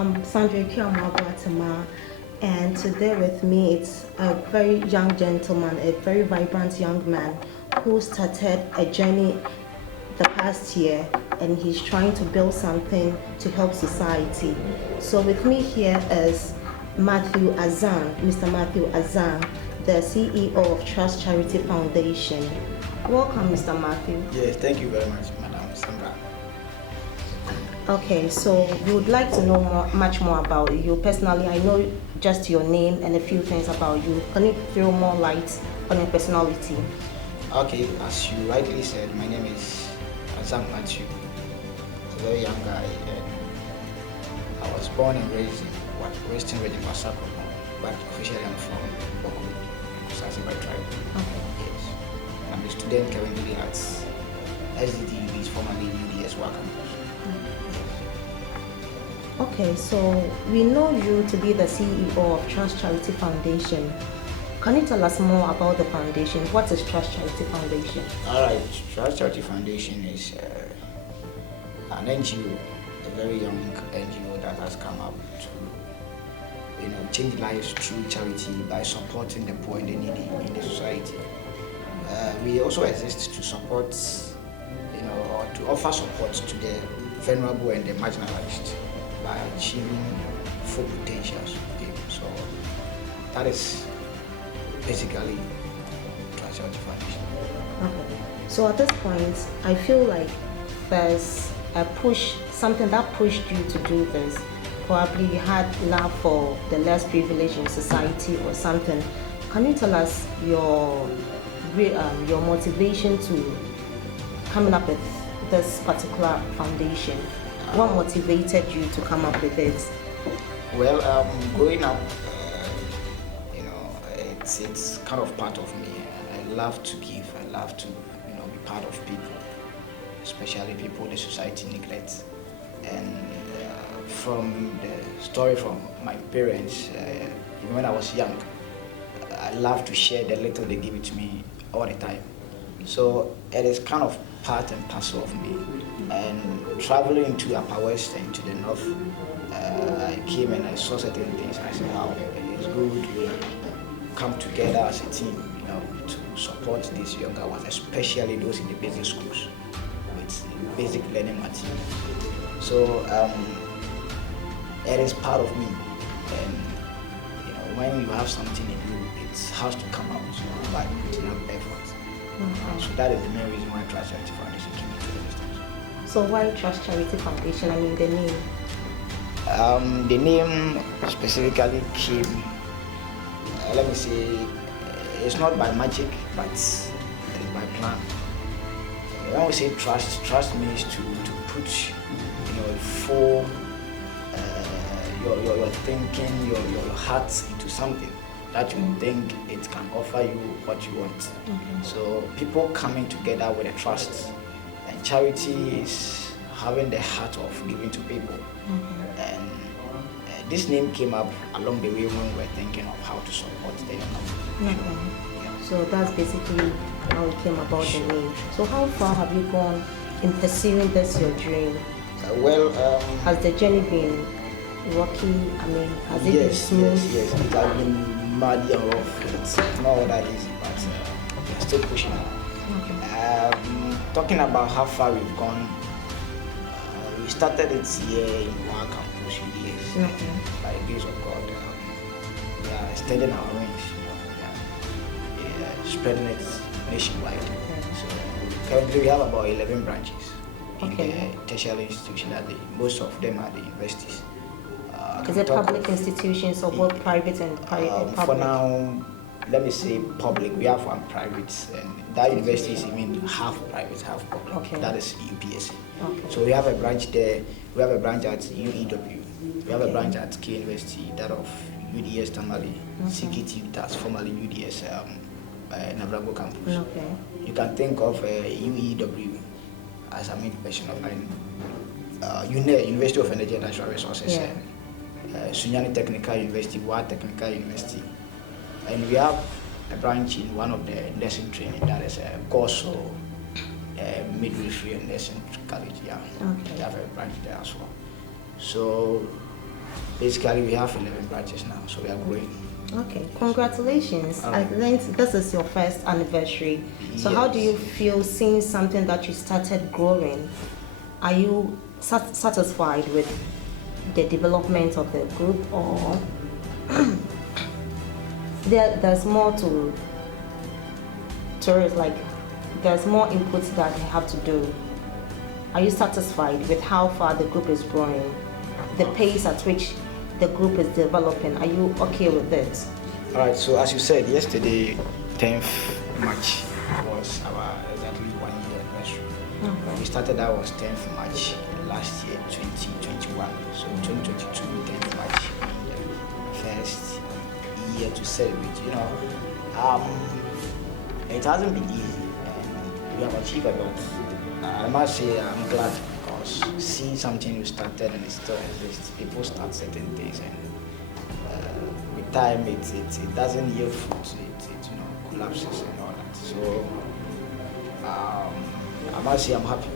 I'm Sandra Kiamabuatama, and today with me it's a very young gentleman, a very vibrant young man who started a journey the past year, and he's trying to build something to help society. So with me here is Matthew Azan, Mr. Matthew Azan, the CEO of Trust Charity Foundation. Welcome, Mr. Matthew. Yes, thank you very much, Madam Sandra. Okay, so we would like to know much more about you. Personally, I know just your name and a few things about you. Can you throw more light on your personality? Okay, as you rightly said, my name is Azam Matthew. A very young guy, and I was born and raised in Western Region, Masako, but officially I'm from Boku, Sassibai tribe. Okay. Yes. I'm a student currently at SDD, which is formerly UDS Campus. Okay, so we know you to be the CEO of Trust Charity Foundation. Can you tell us more about the foundation? What is Trust Charity Foundation? All right, Trust Charity Foundation is an NGO, a very young NGO that has come up to, change lives through charity by supporting the poor and the needy in the society. We also exist to support, or to offer support to the vulnerable and the marginalized by achieving full potentials. So that is basically Trust Charity Foundation. Okay. So at this point, I feel like there's a push, something that pushed you to do this. Probably you had love for the less privileged in society or something. Can you tell us your motivation to coming up with this particular foundation? What motivated you to come up with it? Well, growing up, it's kind of part of me. I love to give. I love to, be part of people, especially people the society neglects. And from the story from my parents, even when I was young, I love to share the little they give it to me all the time. So it is kind of part and parcel of me. And traveling to Upper West and to the north, I came and I saw certain things. I said, wow, it's good we come together as a team, to support these younger ones, especially those in the basic schools with basic learning material. So it is part of me. And when you have something in you, it has to come out by putting up effort. So that is the main reason why Trust Charity Foundation came into existence. So why Trust Charity Foundation? I mean the name. The name specifically came, let me say, it's not by magic, but it is by plan. When we say trust means to put, full your thinking, your heart into something that you think it can offer you what you want. So people coming together with a trust, and charity is having the heart of giving to people. And this name came up along the way when we were thinking of how to support the young people. So that's basically how it came about the name. So how far have you gone in pursuing this your dream? Has the journey been rocky? I mean, has it been smooth? Yes, it has been muddy and rough. It's not that easy, but we're still pushing it. Talking about how far we've gone, we started it here in one campus, UDS. By the grace of God, we are extending our wings, spreading it nationwide. So currently we have about 11 branches in the tertiary institution. Most of them are the universities. Is it public institutions or both private and public? For now, let me say public. We have one private, and that university is even half private, half public. That is UPSC. So we have a branch there. We have a branch at UEW. We have a branch at K University, that of UDS Tamale, CKT, that's formerly UDS Navrago campus. You can think of UEW as a main person of University of Energy and Natural Resources. Sunyani Technical University, Wa Technical University, and we have a branch in one of the nursing training, that is Corso Midwifery and Nursing College. We have a branch there as well. So basically we have 11 branches now, so we are growing. Okay, congratulations. I think this is your first anniversary. So how do you feel seeing something that you started growing? Are you satisfied with the development of the group, or there's more to it, like there's more inputs that you have to do? Are you satisfied with how far the group is growing, the pace at which the group is developing? Are you okay with it? All right, so as you said, yesterday, 10th March was our exactly 1 year anniversary. Okay. We started, that was 10th March last year, 2021. So 2022, 10th March, the first year to celebrate. It hasn't been easy, and we have achieved a lot. I must say I'm glad, because seeing something you started and it still exists, people start certain things, and with time it doesn't yield fruit, it collapses and all that. So I must say I'm happy,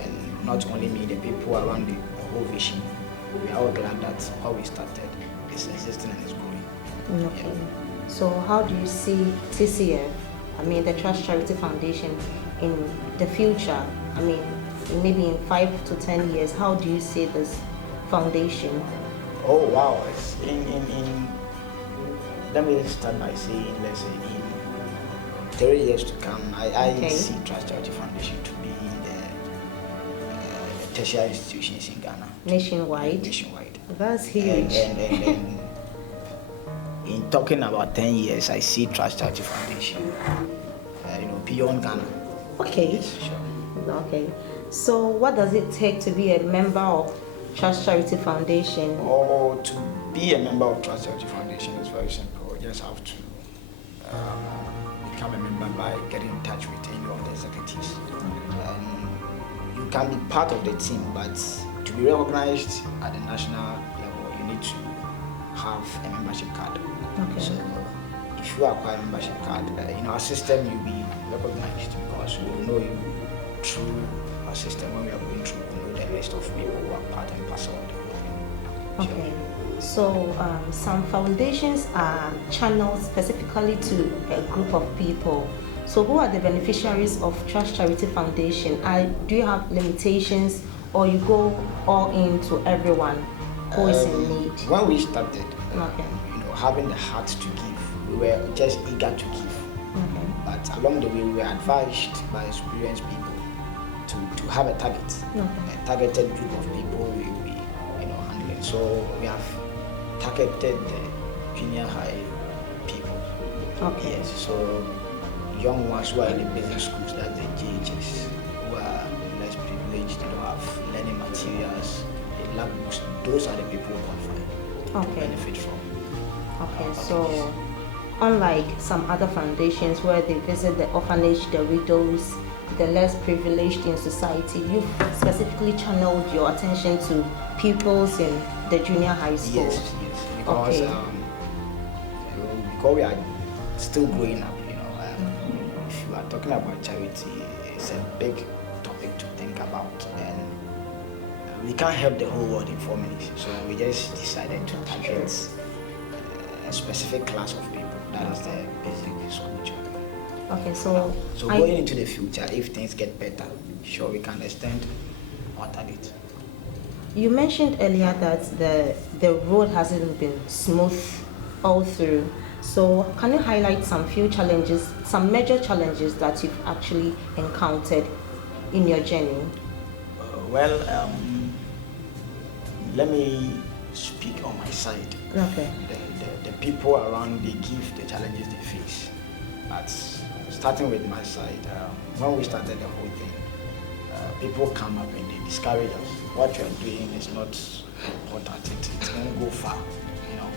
and not only me, the people around the whole vision. We are all glad that what we started is existing and is growing. Okay. Yeah. So how do you see TCF, the Trust Charity Foundation, in the future? Maybe in 5 to 10 years, how do you see this foundation? Oh wow! Let me start by saying, let's say in 3 years to come, I see Trust Charity Foundation to be in the tertiary institutions in Ghana. Nationwide. That's huge. And in talking about 10 years, I see Trust Charity Foundation, beyond Ghana. Okay. Yes, sure. Okay. So what does it take to be a member of Trust Charity Foundation? Or to be a member of Trust Charity Foundation is very simple. You just have to become a member by getting in touch with any of the executives. You can be part of the team, but to be recognized at the national level, you need to have a membership card. Okay. So if you acquire a membership card, in our system you'll be recognized, because we will know you through our system. When we are going through, we know the list of people who are part and parcel of the whole thing. Okay. So some foundations are channeled specifically to a group of people. So who are the beneficiaries of Trust Charity Foundation? Do you have limitations, or you go all into everyone who is in need? When we started, Okay. having the heart to give, we were just eager to give. Okay. But along the way, we were advised by experienced people to have a target, a targeted group of people we will be handling. So we have targeted the junior high people. Okay. Yes, so young ones who are in the business schools, that's the GHS, who are less privileged, they don't have learning materials, they lack books. Those are the people who qualify to benefit from. Okay, so unlike some other foundations where they visit the orphanage, the widows, the less privileged in society, you specifically channeled your attention to pupils in the junior high school. Yes, because because we are still growing up, if you are talking about charity, it's a big topic to think about, and we can't help the whole world in 4 minutes. So we just decided to target a specific class of people, that is the basic school children. Okay, so going into the future, if things get better, sure, we can extend our target. You mentioned earlier that the road hasn't been smooth all through. So can you highlight some challenges, some major challenges that you've actually encountered in your journey? Let me speak on my side. Okay. The people around, they give the challenges they face. But starting with my side, when we started the whole thing, people come up and they discourage us. What you are doing is not important. It won't go far.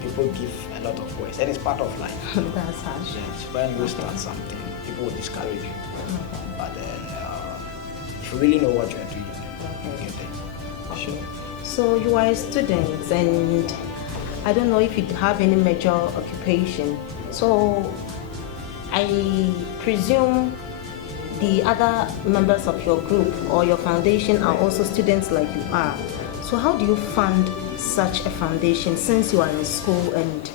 People give a lot of words, and it's part of life. That's harsh. Yes, when you start something, people will discourage you. But then, if you really know what you are doing, you get there. Sure. So you are a student, and I don't know if you have any major occupation. So I presume the other members of your group or your foundation are also students like you are. So how do you fund such a foundation since you are in school and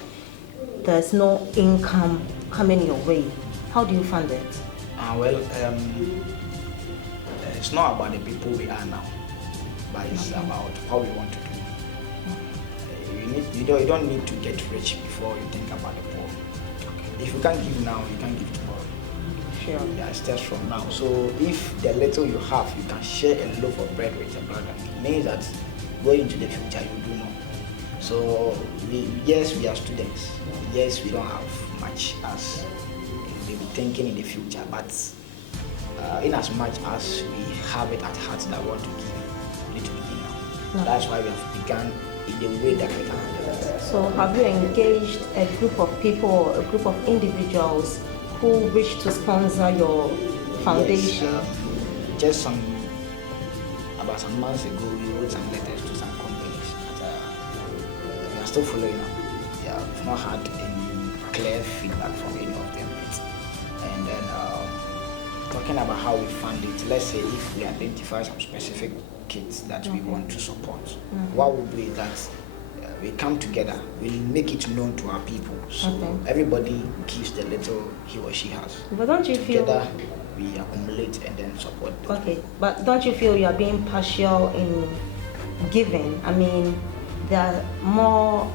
there's no income coming your way? How do you fund it? It's not about the people we are now, but it's about how we want to do. You don't need to get rich before you think about the poor. If you can't give now, you can't give tomorrow. Sure. Yeah, it starts from now. So if the little you have, you can share a loaf of bread with your brother, it means that going into the future you do more. So yes, we are students. Yes, we don't have much as we be thinking in the future, but in as much as we have it at heart that we want to give, we need to begin now. So that's why we have begun in the way that we can handle it. So have you engaged a group of people or a group of individuals who wish to sponsor your foundation? Yes, about some months ago, we wrote some letters to some companies. We are still following up. Yeah, we've not had any clear feedback from any of them yet. And then talking about how we fund it, let's say if we identify some specific kids that we want to support, what we'll do is that we come together, we'll make it known to our people. So everybody gives the little he or she has. But don't you feel together we accumulate and then support them. Okay, but don't you feel you are being partial in giving? I mean, there are more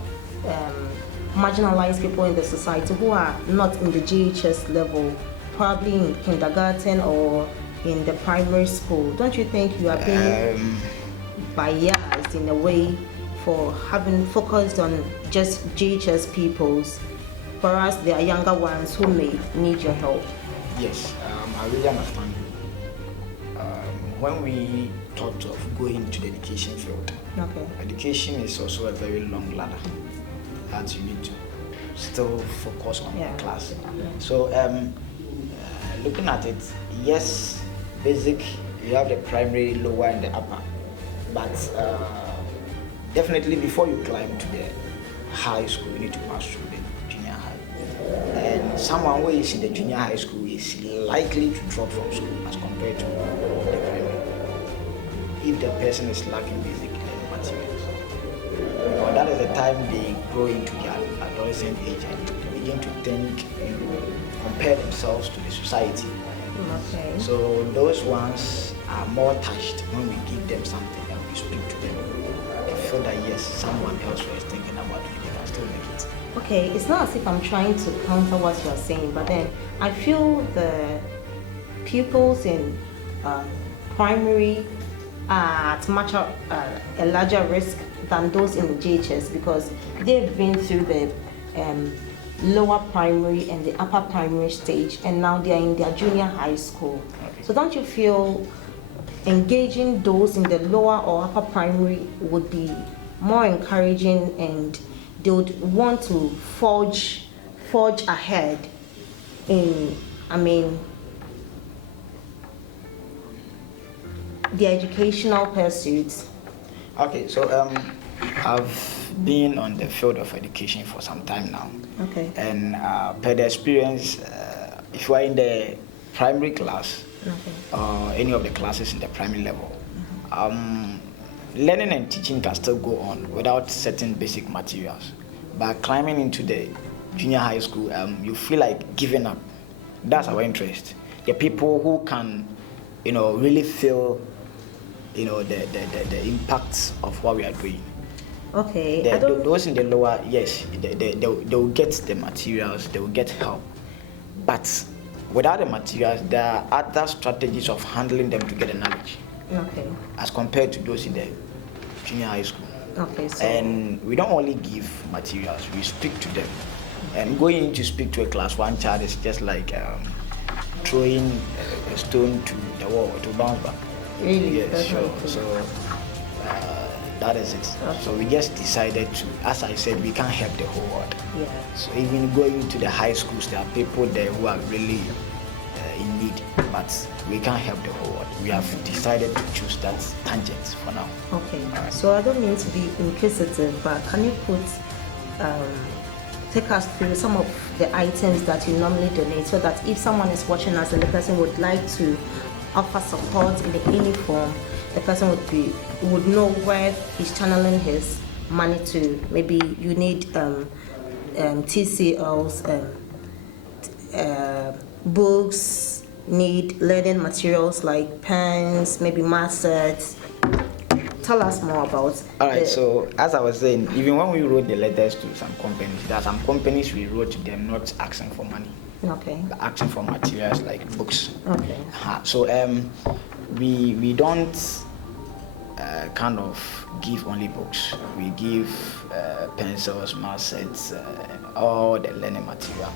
marginalized people in the society who are not in the GHS level, probably in kindergarten or in the primary school. Don't you think you are being biased in a way for having focused on just GHS peoples, whereas there are younger ones who may need your help? Yes, I really understand you. When we thought of going into the education field, education is also a very long ladder that you need to still focus on the class. So looking at it, yes, basic, you have the primary, lower and the upper, but definitely before you climb to the high school, you need to pass through the junior high. And someone who is in the junior high school is likely to drop from school as compared to the primary, if the person is lacking basic materials. That is the time they grow into their adolescent age and they begin to think, compare themselves to the society. So those ones are more touched when we give them something and we speak to them. They feel that yes, someone else was thinking about it, they can still make it. Okay, it's not as if I'm trying to counter what you're saying, but then I feel the pupils in primary are at much a larger risk than those in GHS because they've been through the lower primary and the upper primary stage, and now they are in their junior high school. So don't you feel engaging those in the lower or upper primary would be more encouraging, and they would want to forge ahead in, the educational pursuits? Okay, so I've been on the field of education for some time now. Okay. And per the experience, if you are in the primary class or any of the classes in the primary level, learning and teaching can still go on without certain basic materials. But climbing into the junior high school, you feel like giving up. That's our interest. The people who can, really feel, the impacts of what we are doing. Okay. Those in the lower, yes, they will get the materials, they will get help. But without the materials, there are other strategies of handling them to get the knowledge. Okay. As compared to those in the junior high school. Okay. So And we don't only give materials, we speak to them. And going in to speak to a class 1 child is just like throwing a stone to the wall to bounce back. Really? Yes, sure. So that is it. Okay. So we just decided to, as I said, we can't help the whole world. Yeah. So even going to the high schools, there are people there who are really in need, but we can't help the whole world. We have decided to choose that tangent for now. Okay. So I don't mean to be inquisitive, but can you take us through some of the items that you normally donate, so that if someone is watching us and the person would like to offer support in any form, the person would know where he's channeling his money to, maybe you need TCLs, books, need learning materials like pens, maybe math sets. Tell us more about. All right. So as I was saying, even when we wrote the letters to some companies, there are some companies we wrote to them not asking for money. Okay. But asking for materials like books. Okay. So we don't kind of give only books. We give pencils, math sets, all the learning material.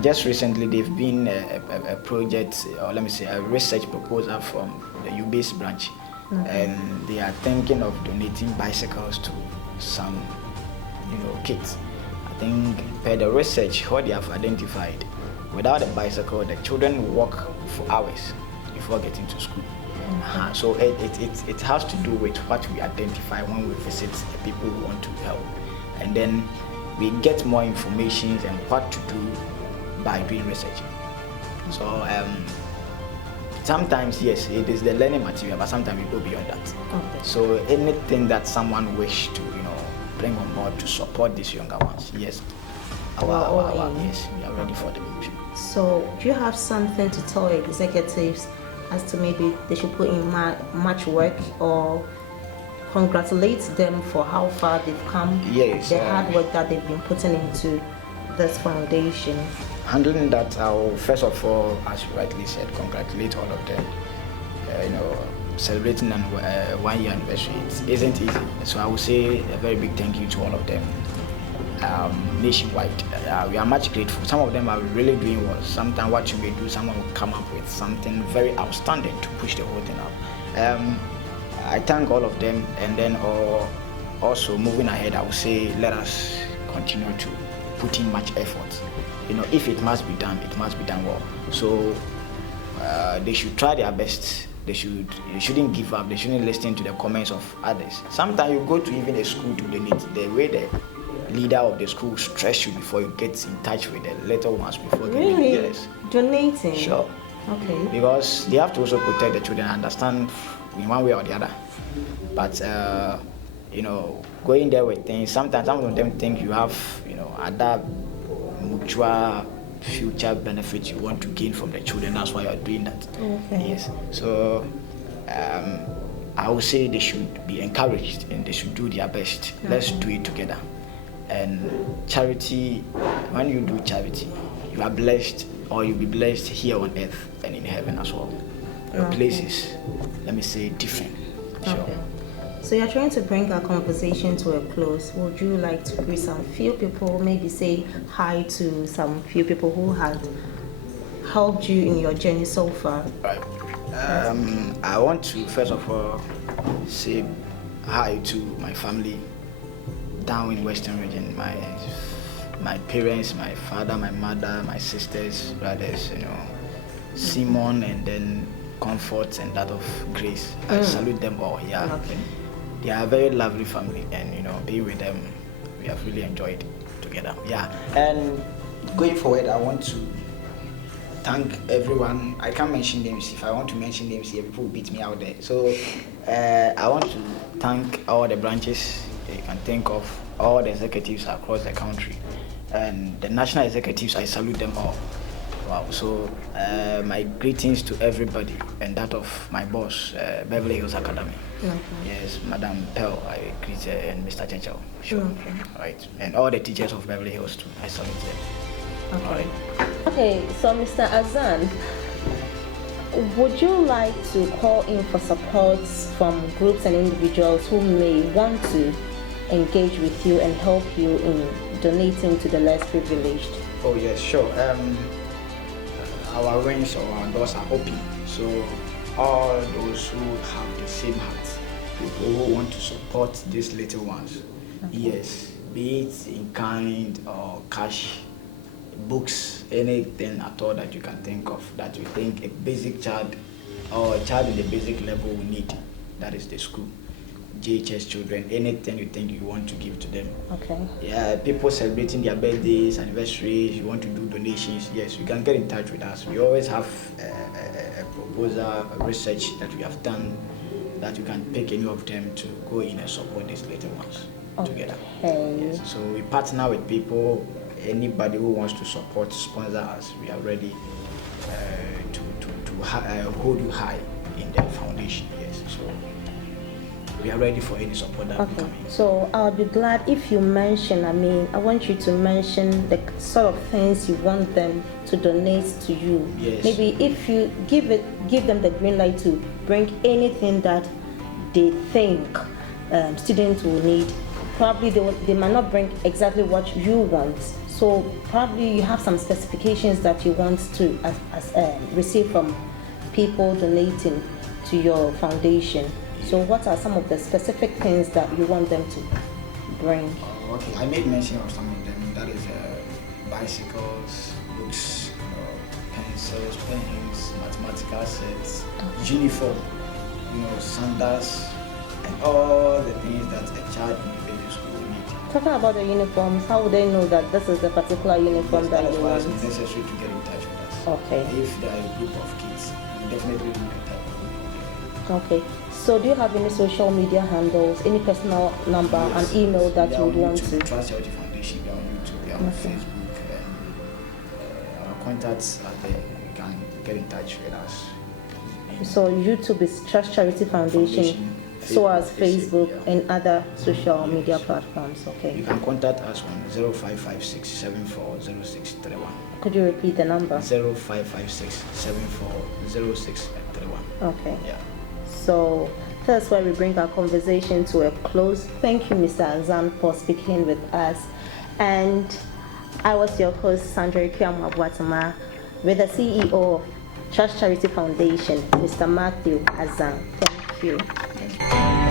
Just recently, they've been a project, or let me say, a research proposal from the UBase branch, and they are thinking of donating bicycles to some, kids. I think per the research, what they have identified, without a bicycle, the children walk for hours before getting to school. So it has to do with what we identify when we visit the people who want to help, and then we get more information and what to do by doing research. So sometimes yes, it is the learning material, but sometimes we go beyond that. Okay. So anything that someone wish to bring on board to support these younger ones, yes, yes, we are ready for the mission. So do you have something to tell executives as to maybe they should put in much work, or congratulate them for how far they've come, Yes, the hard work that they've been putting into this foundation? Handling that, I'll first of all, as you rightly said, congratulate all of them. Celebrating an 1 year anniversary isn't easy, so I would say a very big thank you to all of them. Nationwide, we are much grateful. Some of them are really doing what sometimes what you may do, someone will come up with something very outstanding to push the whole thing up. I thank all of them, and then also moving ahead, I would say let us continue to put in much effort. If it must be done, it must be done well. So they should try their best. They shouldn't give up. They shouldn't listen to the comments of others. Sometimes you go to even a school to donate, the way the leader of the school stress you before you get in touch with the little ones before they leave. Yes. Donating? Sure. Okay. Because they have to also protect the children, understand in one way or the other. But going there with things, sometimes some of them think you have other mutual future benefits you want to gain from the children. That's why you're doing that. Okay. Yes. So I would say they should be encouraged and they should do their best. Let's do it together. And charity, when you do charity, you are blessed, or you'll be blessed here on earth and in heaven as well. Your place is, let me say, different. Sure. Okay. So you're trying to bring our conversation to a close. Would you like to greet some few people, maybe say hi to some few people who had helped you in your journey so far? Right. I want to first of all say hi to my family down in Western Region, my parents, my father, my mother, my sisters, brothers, Simon, and then Comfort and that of Grace. I salute them all. Yeah. Okay. They are a very lovely family, and being with them, we have really enjoyed together. Yeah. And going forward, I want to thank everyone. I can't mention names. If I want to mention names here, people will beat me out there. So I want to thank all the branches you can think of, all the executives across the country, and the national executives. I salute them all. Wow. So my greetings to everybody, and that of my boss, Beverly Hills Academy. Okay. Yes, Madam Pearl, I greet her, and Mr. Chechel. Sure. Okay. Right. And all the teachers of Beverly Hills too. I salute them. Okay. All right. Okay, so Mr. Azan, would you like to call in for support from groups and individuals who may want to engage with you and help you in donating to the less privileged? Oh yes, sure. Our range or our doors are open. So all those who have the same heart, people who want to support these little ones, yes, be it in kind or cash, books, anything at all that you can think of that you think a basic child or a child in the basic level will need, that is the school. JHS children, anything you think you want to give to them. Okay. Yeah, people celebrating their birthdays, anniversaries, you want to do donations, yes, you can get in touch with us. We always have a proposal, a research that we have done that you can pick any of them to go in and support these little ones. together. Okay. Yes. So we partner with people. Anybody who wants to sponsor us, we are ready to hold you high in the foundation. Yes. So we are ready for any support that will come in. So I'll be glad if you mention, I want you to mention the sort of things you want them to donate to you. Yes. Maybe if you give them the green light to bring anything that they think students will need. Probably they might not bring exactly what you want. So probably you have some specifications that you want to receive from people donating to your foundation. So what are some of the specific things that you want them to bring? Okay, I made mention of some of them. That is bicycles, books, pencils, pens, mathematical sets, uniform, sandals, and all the things that a child in the village school will need. Talking about the uniforms, how would they know that this is the particular uniform Yes, that that is you why want? it's necessary to get in touch with us. Okay. If there are a group of kids, we definitely know the type of group. Okay. So do you have any social media handles, any personal number and email that you would want to? Trust Charity Foundation, we are on YouTube, we are on Facebook, and our contacts are there. You can get in touch with us. So YouTube is Trust Charity Foundation, so as Facebook and other social media platforms. Okay. You can contact us on 0556 740631. Could you repeat the number? 0556 740631. Okay. Yeah. So that's where we bring our conversation to a close. Thank you, Mr. Azan, for speaking with us. And I was your host, Sandra Kiamwa-Boatema, with the CEO of Trust Charity Foundation, Mr. Matthew Azan. Thank you. Thank you.